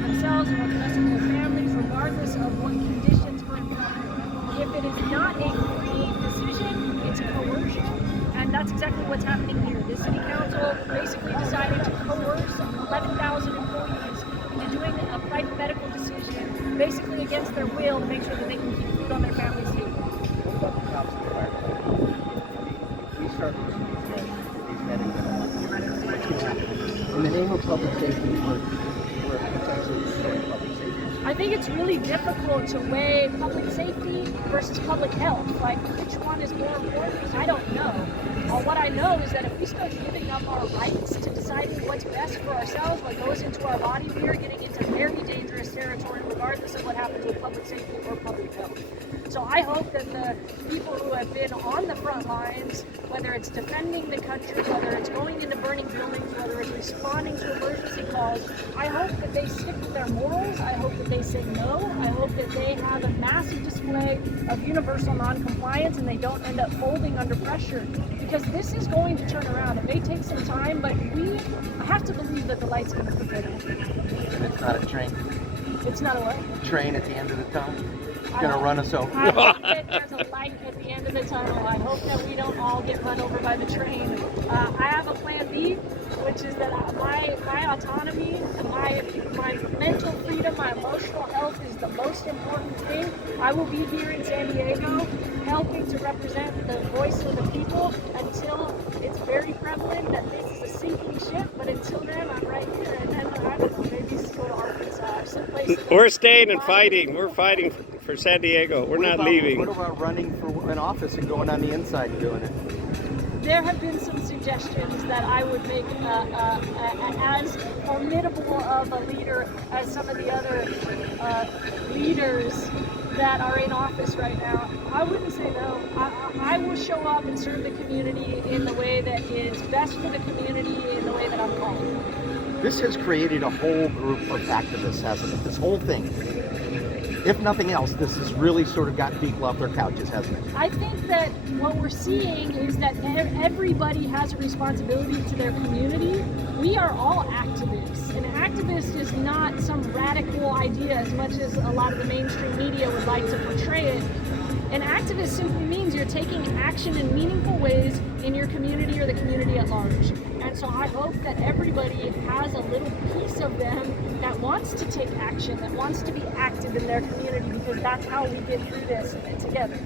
for themselves or for the rest of their families, regardless of what conditions we're in front of. If it is not a free decision, it's coercion. And that's exactly what's happening here. The city council basically decided to coerce 11,000 employees into doing a private medical decision, basically against their will, to make sure that they can keep food on their families' table. What about the cops and the fire department? We start losing these men and women. In the name of public safety, we're potentially destroying public safety. I think it's really difficult to weigh public safety versus public health. Like, which one is more important? I don't know. What I know is that if we start giving up our rights to deciding what's best for ourselves, what goes into our body, we are getting into very dangerous territory, regardless of what happens with public safety or public health. So I hope that the people who have been on the front lines, whether it's defending the country, whether it's going into burning buildings, whether it's responding to emergency calls, I hope that they stick with their morals. I hope that they say no. I hope that they have a massive display of universal non-compliance and they don't end up folding under pressure. Because this is going to turn around. It may take some time, but I have to believe that the light's going to prevail. It's not a train. It's not a what? Train at the end of the tunnel. It's going to run us over. I hope that there's a light at the end of the tunnel. I hope that we don't all get run over by the train. I have a plan B, which is that my autonomy, my mental freedom, my emotional health is the most important thing. I will be here in San Diego helping to represent the voice of the people until it's very prevalent that this is a sinking ship. But until then, I'm right here. And then, I don't know, maybe go to Arkansas or someplace. We're staying and fighting. We're fighting for San Diego. We're not leaving. What about running for an office and going on the inside and doing it? There have been some suggestions that I would make as formidable of a leader as some of the other leaders that are in office right now. I wouldn't say no. I will show up and serve the community in the way that is best for the community, in the way that I'm called. This has created a whole group of activists, hasn't it? This whole thing. If nothing else, this has really sort of got people off their couches, hasn't it? I think that what we're seeing is that everybody has a responsibility to their community. We are all activists. An activist is not some radical idea as much as a lot of the mainstream media would like to portray it. An activist simply means you're taking action in meaningful ways in your community or the community at large. And so I hope that everybody has a little piece of them that wants to take action, that wants to be active in their community, because that's how we get through this together.